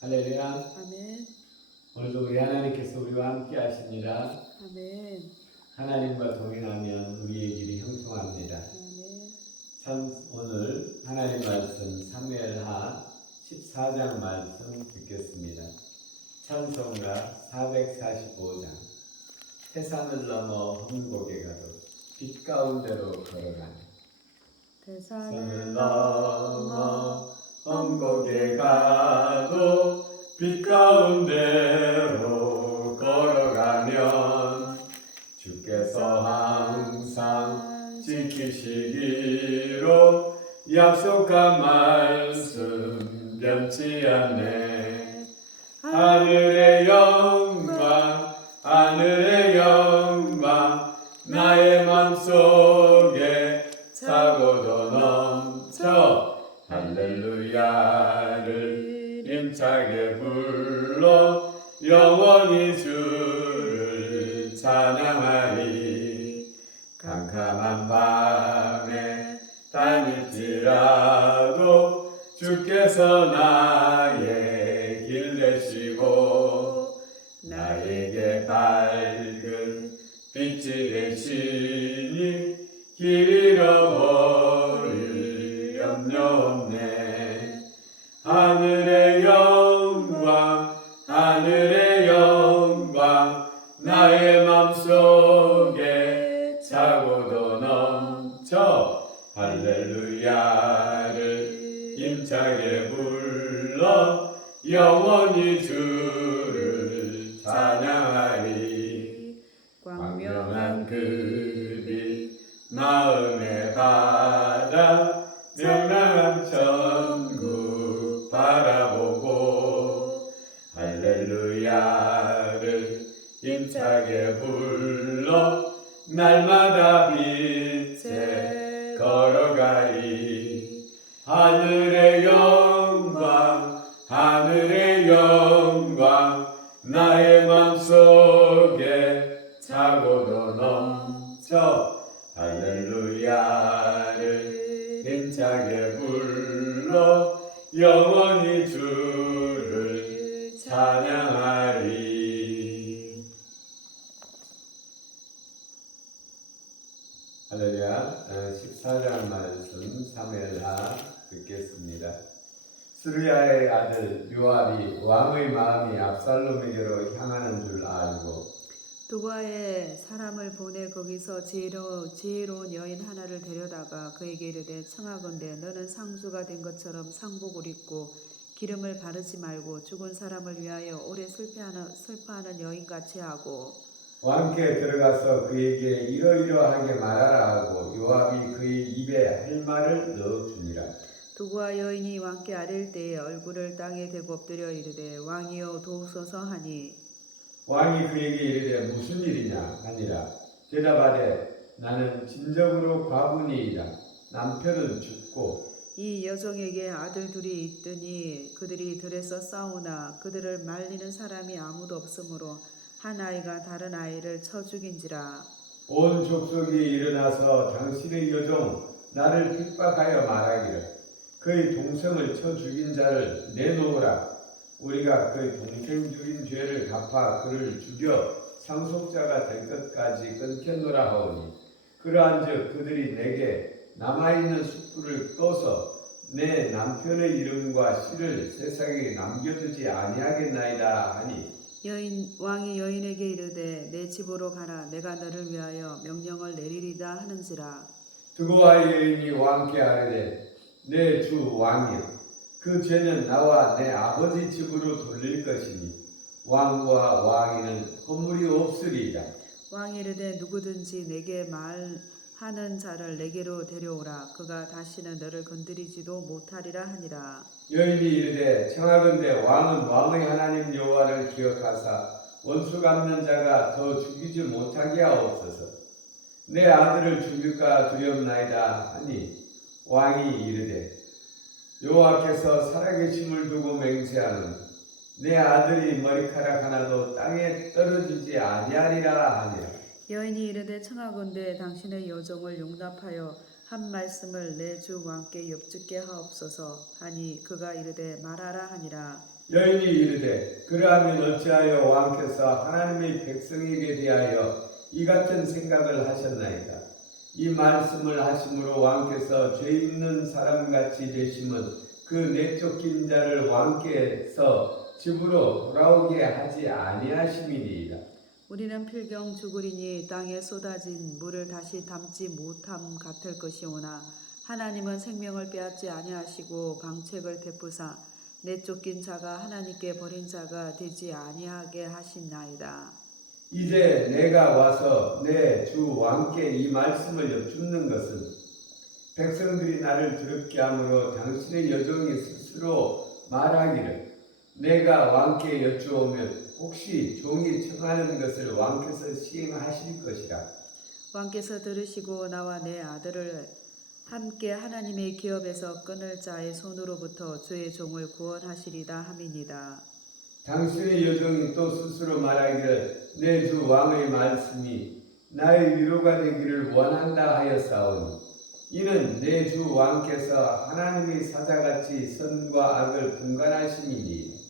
할렐루야. 아멘. 오늘도 우리 하나님께서 우리와 함께 하십니다. 아멘. 하나님과 동행하면 우리의 길이 형통합니다. 아멘. 참 오늘 하나님 말씀 사무엘하 14장 말씀 듣겠습니다. 찬송가 445장. 태산을 넘어 험곡에 가도 빛 가운데로 걸어가네. 태산을 넘어 험곡에 가도 빛 가운데로 걸어가면 주께서 항상 지키시기로 약속한 말씀 변치 않네. 하늘의 영광 하늘의 영광 나의 맘속에 차고도 넘쳐 할렐루야를 힘차게 불러 영원히 주를 찬양하리. 캄캄한 밤에 다닐지라도 주께서 나의 길 되시고 나에게 밝은 빛이 되시니 길 잃어버릴 염려 없네. 하늘의 영광 하늘의 영광 나의 맘속에 차고도 넘쳐 할렐루야를 힘차게 불러 영원히 주를 찬양하리. 광명한 그 빛 마음에 받아 명랑한 천국 바라보고 할렐루야를 힘차게 불러 날마다 빛에 걸어가리. 하늘의 영광 하늘의 영광 나의 맘속에 차고도 넘쳐 할렐루야를 힘차게 불러 영원히 주를 찬양하리. 할렐루야. 14장 말씀 사무엘하 듣겠습니다. 스루야의 아들 요압이 왕의 마음이 압살롬에게로 향하는 줄 알고 두바에 사람을 보내 거기서 지혜로운 여인 하나를 데려다가 그에게 이르되 청하건대 너는 상주가 된 것처럼 상복을 입고 기름을 바르지 말고 죽은 사람을 위하여 오래 슬퍼하는 여인같이 하고 왕께 들어가서 그에게 이러이러하게 말하라 하고 요압이 그의 입에 할 말을 넣어주니라. 두바 여인이 왕께 아뢰일 때에 얼굴을 땅에 대고 엎드려 이르되 왕이여 도우소서 하니 왕이 그에게 이르되 무슨 일이냐 하니라. 대답하되 나는 진정으로 과부니이다. 남편은 죽고 이 여종에게 아들 둘이 있더니 그들이 들에서 싸우나 그들을 말리는 사람이 아무도 없으므로 한 아이가 다른 아이를 쳐 죽인지라. 온 족속이 일어나서 당신의 여종 나를 핍박하여 말하기를 그의 동생을 쳐 죽인 자를 내놓으라. 우리가 그의 동생 죽인 죄를 갚아 그를 죽여 상속자가 될 것까지 끊겠노라 하오니 그러한즉 그들이 내게 남아있는 숯불을 꺼서 내 남편의 이름과 씨를 세상에 남겨두지 아니하겠나이다 하니 왕이 여인에게 이르되 내 집으로 가라. 내가 너를 위하여 명령을 내리리다 하는지라. 두고와 여인이 왕께 아뢰되 내 주 왕이여 그 죄는 나와 내 아버지 집으로 돌릴 것이니 왕과 왕위는 허물이 없으리이다. 왕이 이르되 누구든지 내게 말하는 자를 내게로 데려오라. 그가 다시는 너를 건드리지도 못하리라 하니라. 여인이 이르되 청하건대 왕은 왕의 하나님 여호와를 기억하사 원수 갚는 자가 더 죽이지 못하게 하옵소서. 내 아들을 죽일까 두렵나이다 하니 왕이 이르되 여호와께서 살아계심을 두고 맹세하노니 내 아들이 머리카락 하나도 땅에 떨어지지 아니하리라 하니라. 여인이 이르되 청하건대 당신의 여종을 용납하여 한 말씀을 내 주 왕께 여쭙게 하옵소서 하니 그가 이르되 말하라 하니라. 여인이 이르되 그러하면 어찌하여 왕께서 하나님의 백성에게 대하여 이 같은 생각을 하셨나이까? 이 말씀을 하심으로 왕께서 죄 있는 사람같이 되심은 그 내쫓긴 자를 왕께서 집으로 돌아오게 하지 아니하심이니이다. 우리는 필경 죽으리니 땅에 쏟아진 물을 다시 담지 못함 같을 것이오나 하나님은 생명을 빼앗지 아니하시고 방책을 베푸사 내쫓긴 자가 하나님께 버린 자가 되지 아니하게 하시나이다. 이제 내가 와서 내 주 왕께 이 말씀을 여쭙는 것은 백성들이 나를 더럽게 함으로 당신의 여종이 스스로 말하기를 내가 왕께 여쭈오면 혹시 종이 청하는 것을 왕께서 시행하실 것이라. 왕께서 들으시고 나와 내 아들을 함께 하나님의 기업에서 끊을 자의 손으로부터 주의 종을 구원하시리다 함이니이다. 당신의 여종이 또 스스로 말하기를 내 주 왕의 말씀이 나의 위로가 되기를 원한다 하였사오니 이는 내 주 왕께서 하나님의 사자같이 선과 악을 분간하심이니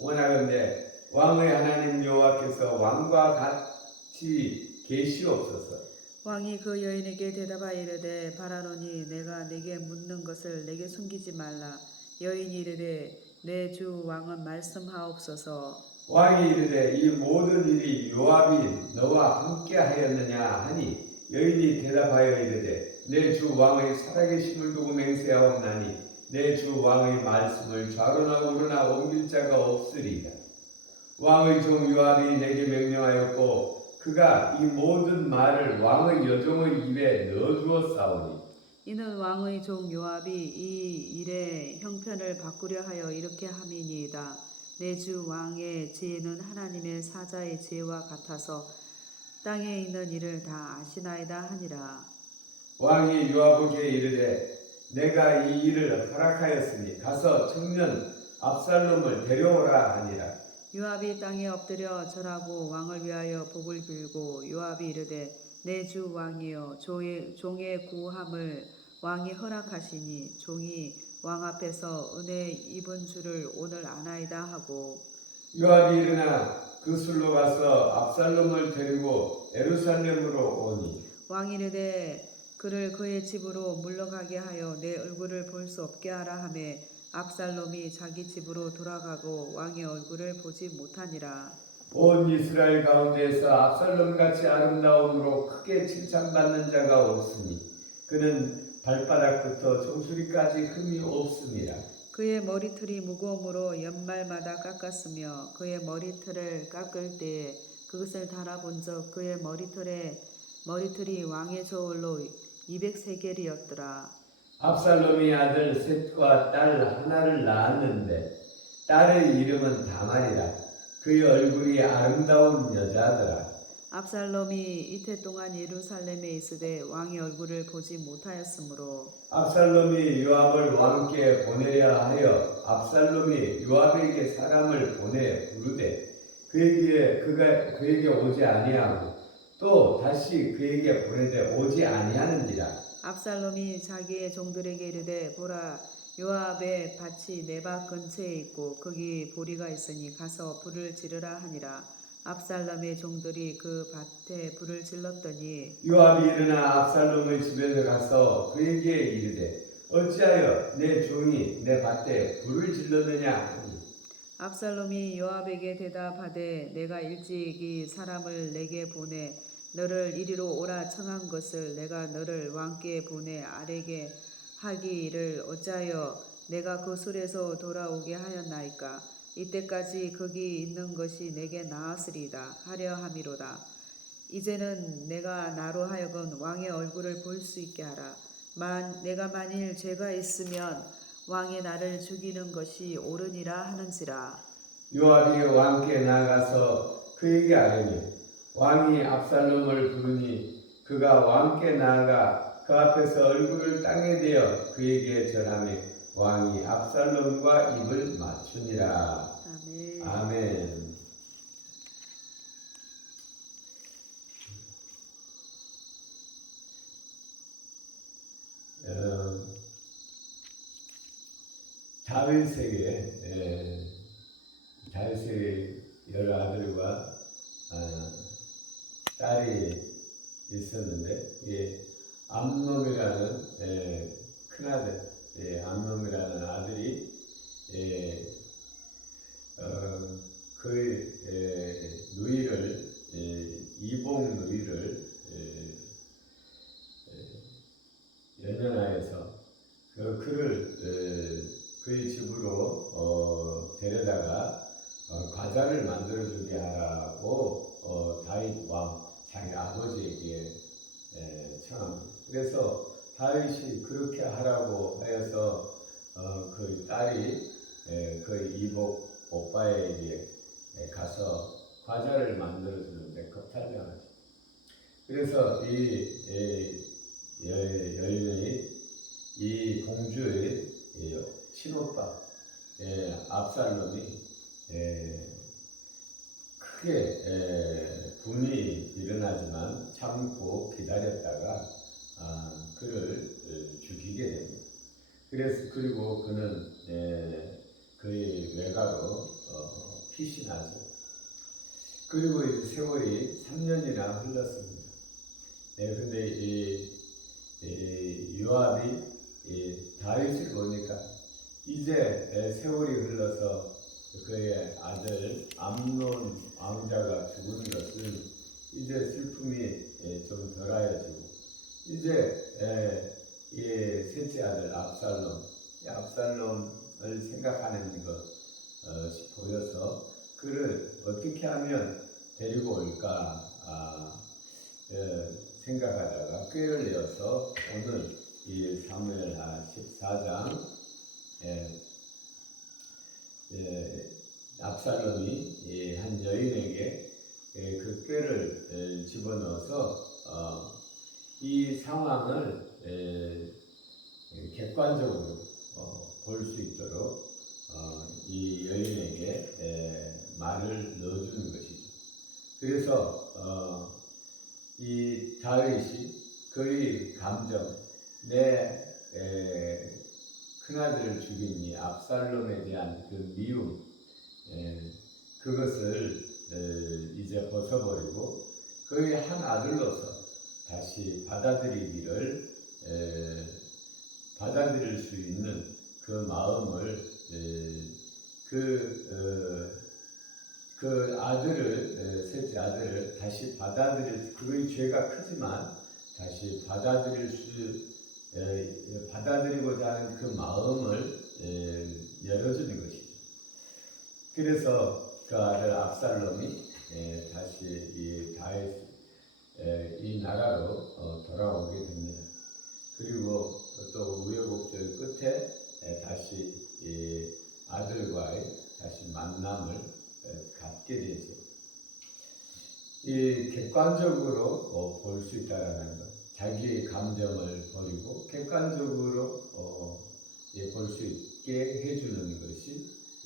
원하건대 왕의 하나님 여호와께서 왕과 같이 계시옵소서. 왕이 그 여인에게 대답하여 이르되 바라노니 내가 네게 묻는 것을 내게 숨기지 말라. 여인이 이르되 내 주 왕은 말씀하옵소서. 왕이 이르되 이 모든 일이 요압이 너와 함께 하였느냐 하니 여인이 대답하여 이르되 내 주 왕의 살아계심을 두고 맹세하옵나니 내 주 왕의 말씀을 좌로나 우로나 옮길 자가 없으리이다. 왕의 종 요압이 내게 명령하였고 그가 이 모든 말을 왕의 여종의 입에 넣어주었사오니 이는 왕의 종 요압이 이 일의 형편을 바꾸려 하여 이렇게 함이니이다. 내 주 왕의 지혜는 하나님의 사자의 지혜와 같아서 땅에 있는 일을 다 아시나이다 하니라. 왕이 요압에게 이르되 내가 이 일을 허락하였으니 가서 청년 압살롬을 데려오라 하니라. 요압이 땅에 엎드려 절하고 왕을 위하여 복을 빌고 요압이 이르되 내 주 왕이여 종의 구함을 왕이 허락하시니 종이 왕 앞에서 은혜 입은 줄을 오늘 아나이다 하고 요압이 일어나 그 술로 가서 압살롬을 데리고 예루살렘으로 오니 왕이 이르되 그를 그의 집으로 물러가게 하여 내 얼굴을 볼 수 없게 하라 하매 압살롬이 자기 집으로 돌아가고 왕의 얼굴을 보지 못하니라. 온 이스라엘 가운데에서 압살롬같이 아름다움으로 크게 칭찬받는 자가 없으니 그는 발바닥부터 정수리까지 흠이 없습니다. 그의 머리털이 무거움으로 연말마다 깎았으며 그의 머리털을 깎을 때에 그것을 달아본 적 그의 머리털이 왕의 저울로 200세겔이었더라. 압살롬이 아들 셋과 딸 하나를 낳았는데 딸의 이름은 다말이라. 그의 얼굴이 아름다운 여자더라. 압살롬이 이태 동안 예루살렘에 있으되 왕의 얼굴을 보지 못하였으므로 압살롬이 요압을 왕께 보내려 하여 압살롬이 요압에게 사람을 보내 부르되 그에게 오지 아니하고 또 다시 그에게 보내되 오지 아니하는지라. 압살롬이 자기의 종들에게 이르되 보라 요압의 밭이 내 밭 근처에 있고 거기 보리가 있으니 가서 불을 지르라 하니라. 압살롬의 종들이 그 밭에 불을 질렀더니 요압이 일어나 압살롬의 집에 가서 그에게 이르되 어찌하여 내 종이 내 밭에 불을 질렀느냐 하니 압살롬이 요압에게 대답하되 내가 일찍이 사람을 내게 보내 너를 이리로 오라 청한 것을 내가 너를 왕께 보내 아뢰게 하기를 어찌하여 내가 그 술에서 돌아오게 하였나이까. 이때까지 거기 있는 것이 내게 나았으리다 하려 함이로다. 이제는 내가 나로 하여금 왕의 얼굴을 볼 수 있게 하라. 내가 만일 죄가 있으면 왕이 나를 죽이는 것이 옳으니라 하는지라. 요압이 왕께 나아가서 그에게 아뢰니 왕이 압살롬을 부르니 그가 왕께 나아가 그 앞에서 얼굴을 땅에 대어 그에게 절하며 왕이 압살롬과 입을 맞추니라. 아멘. 아멘. 다윗에게 과자를 만들어주게 하라고 다윗 왕 자기 아버지에게 청합니다. 그래서 다윗이 그렇게 하라고 하여서 그 딸이 그 이복 오빠에게 가서 과자를 만들어주는데 겁탈당하죠. 그래서 이 여인이 이 공주의 친오빠 압살롬이 크게 분이 일어나지만 참고 기다렸다가 그를 죽이게 됩니다. 그리고 그는 그의 외가로 피신하죠. 그리고 이제 세월이 3년이나 흘렀습니다. 근데 이 요압이 다윗을 보니까 이제 세월이 흘러서 그의 아들 암논 왕자가 죽은 것은 이제 슬픔이 좀 덜하여지고 이제 이 셋째 아들 압살롬을 생각하는 것이 보여서 그를 어떻게 하면 데리고 올까 생각하다가 꾀를 내어서 오늘 이 사무엘하 14장 압살롬이 한 여인에게 그 꾀를 집어넣어서 이 상황을 객관적으로 볼 수 있도록 이 여인에게 말을 넣어주는 것이죠. 그래서 이 다윗이 그의 감정, 내 큰아들을 죽인 이 압살롬에 대한 그 미움, 그것을 이제 벗어버리고 그의 한 아들로서 다시 받아들일 수 있는 그 마음을 그 아들을 셋째 아들을 다시 그의 죄가 크지만 다시 받아들이고자 하는 그 마음을 열어주는 것이죠. 그래서 그 아들 압살롬이 다시 이 다윗 이 나라로 돌아오게 됩니다. 그리고 또 우여곡절 끝에 다시 이 아들과의 다시 만남을 갖게 되죠. 이 객관적으로 볼 수 있다라는 것, 자기의 감정을 버리고 객관적으로 볼 수 있게 해주는 것이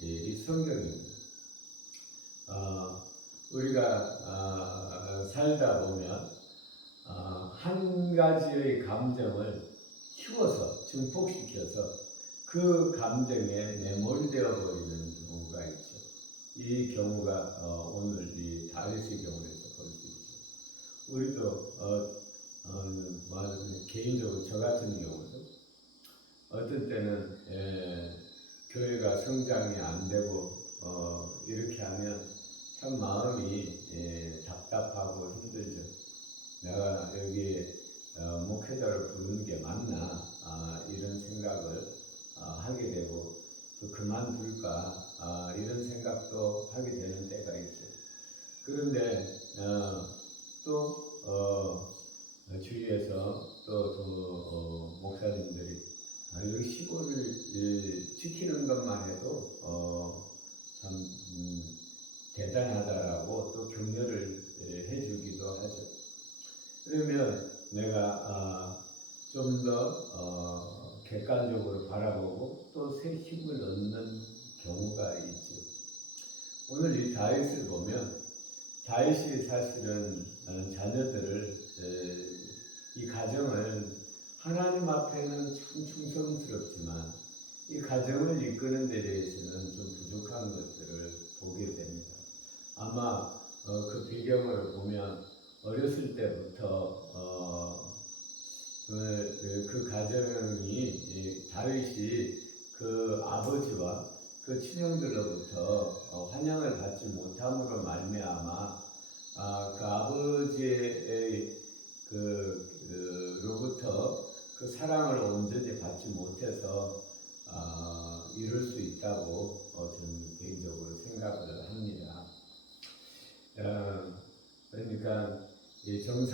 이 성경입니다. 우리가 살다 보면 한 가지의 감정을 키워서 증폭시켜서 그 감정에 매몰되어 버리는 경우가 있죠. 이 경우가 오늘 이 다윗의 경우에서 볼 수 있죠. 우리도 개인적으로 저 같은 경우도 어떤 때는 교회가 성장이 안 되고 이렇게 하면 참 마음이 답답하고 힘들죠. 내가 여기 목회자를 부르는 게 맞나 이런 생각을 하게 되고 또 그만둘까 이런 생각도 하게 되는 때가 있죠. 그런데 또 주위에서 또 목사님들이 여기 시골을 지키는 것만 해도 참 대단하다라고 또 격려를 해주기도 하죠. 그러면 내가 좀 더 객관적으로 바라보고 또 새 힘을 얻는 경우가 있죠. 오늘 이 다윗을 보면 다윗이 사실은 자녀들을 이 가정을 하나님 앞에는 참 충성스럽지만 이 가정을 이끄는 데 대해서는 좀 부족한 것들을 보게 됩니다. 아마 그 배경을 보면 어렸을 때부터 그 가정이 다윗이 그 아버지와 그 친형들로부터 환영을 받지 못함으로 말미암아 그 아버지의 로부터 그 사랑을 온전히 받지 못해서 이룰 수 있다고 저는 개인적으로 생각을 합니다.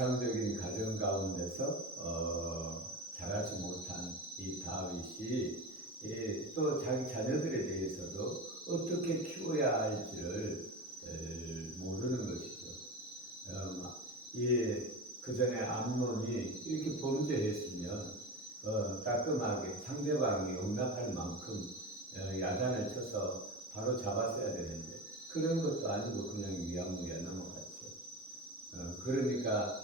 정상적인 가정 가운데서 자라지 못한 이 다윗이 또 자기 자녀들에 대해서도 어떻게 키워야 할지를 모르는 것이죠. 그 전에 암논이 이렇게 범죄했으면 따끔하게 상대방이 용납할 만큼 야단을 쳐서 바로 잡았어야 되는데 그런 것도 아니고 그냥 위야무야 넘어갔죠. 그러니까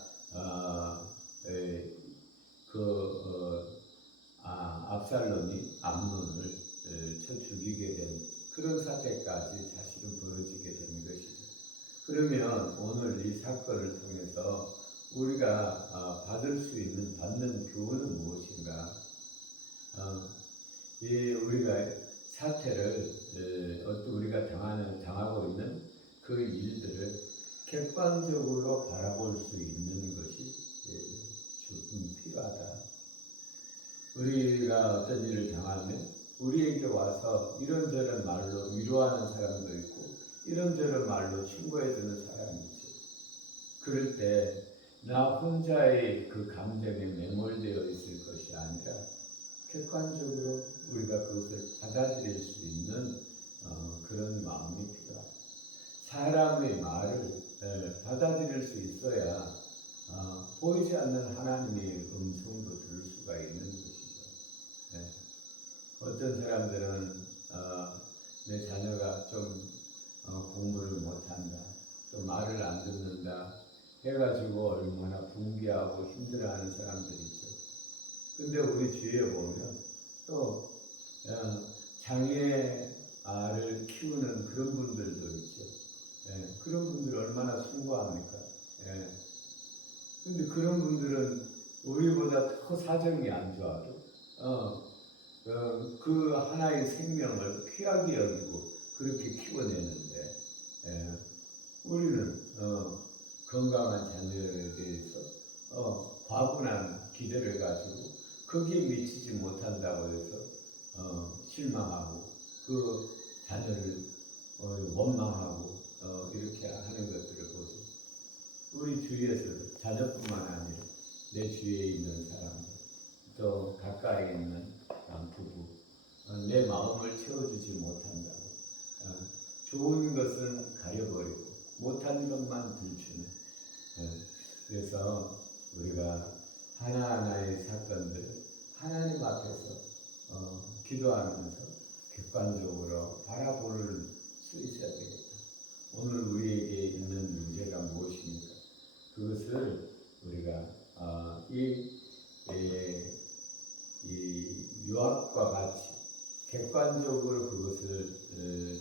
압살롬이 암논을 쳐 죽이게 된 그런 사태까지 사실은 벌어지게 된 것이죠. 그러면 오늘 이 사건을 통해서 우리가 받는 교훈은 무엇인가? 우리가 사태를 우리가 당하고 있는 그 일들을 객관적으로 바라볼 수 있는 것이 필요하다. 우리가 어떤 일을 당하면 우리에게 와서 이런저런 말로 위로하는 사람도 있고 이런저런 말로 충고해주는 사람이 있죠. 그럴 때 나 혼자의 그 감정에 매몰되어 있을 것이 아니라 객관적으로 우리가 그것을 받아들일 수 있는 그런 마음이 필요합니다. 사람의 말을 받아들일 수 있어야 보이지 않는 하나님의 음성도 들을 수가 있는 것이죠. 어떤 사람들은 내 자녀가 좀 공부를 못한다, 또 말을 안 듣는다 해가지고 얼마나 분개하고 힘들어하는 사람들이 있죠. 근데 우리 주위에 보면 또 장애아를 키우는 그런 분들도 있죠. 그런 분들 얼마나 숭고합니까? 근데 그런 분들은 우리보다 더 사정이 안 좋아도 그 하나의 생명을 귀하게 여기고 그렇게 키워내는데 우리는 건강한 자녀에 대해서 과분한 기대를 가지고 거기에 미치지 못한다고 해서 실망하고 그 자녀를 원망하고 이렇게 하는 것들을 보죠. 우리 주위에서도 자녀뿐만 아니라 내 주위에 있는 사람들, 또 가까이 있는 부부, 내 마음을 채워주지 못한다고 좋은 것은 가려버리고 못한 것만 들추는. 그래서 우리가 하나하나의 사건들을 하나님 앞에서 기도하면서 객관적으로 바라볼 수 있어야 되겠다. 오늘 우리에게 있는 문제가 무엇입니까? 그것을 우리가 이 유학과 같이 객관적으로 그것을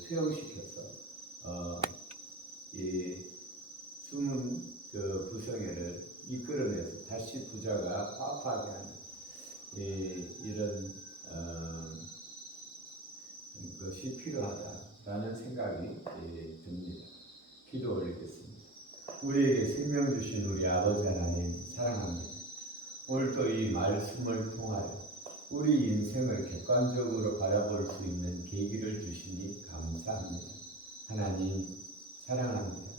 투영시켜서 이 숨은 그 부성애를 이끌어내서 다시 부자가 파업하게 하는 이런 것이 필요하다라는 생각이 듭니다. 기도 올리겠습니다. 우리에게 생명 주신 우리 아버지 하나님 사랑합니다. 오늘 또 이 말씀을 통하여 우리 인생을 객관적으로 바라볼 수 있는 계기를 주시니 감사합니다. 하나님 사랑합니다.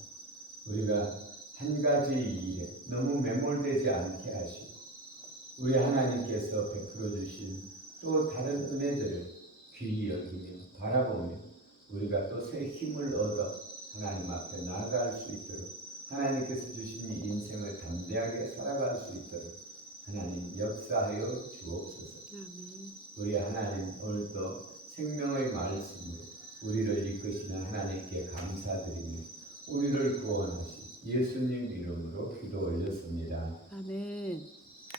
우리가 한 가지 일에 너무 매몰되지 않게 하시고 우리 하나님께서 베풀어 주신 또 다른 은혜들을 귀히 여기며 바라보며 우리가 또 새 힘을 얻어 하나님 앞에 나아갈 수 있도록 하나님께서 주신 이 인생을 담대하게 살아갈 수 있도록 하나님 역사하여 주옵소서. 우리 하나님 오늘도 생명의 말씀으로 우리를 이끄시는 하나님께 감사드리며 우리를 구원하신 예수님 이름으로 기도 올렸습니다. 아멘.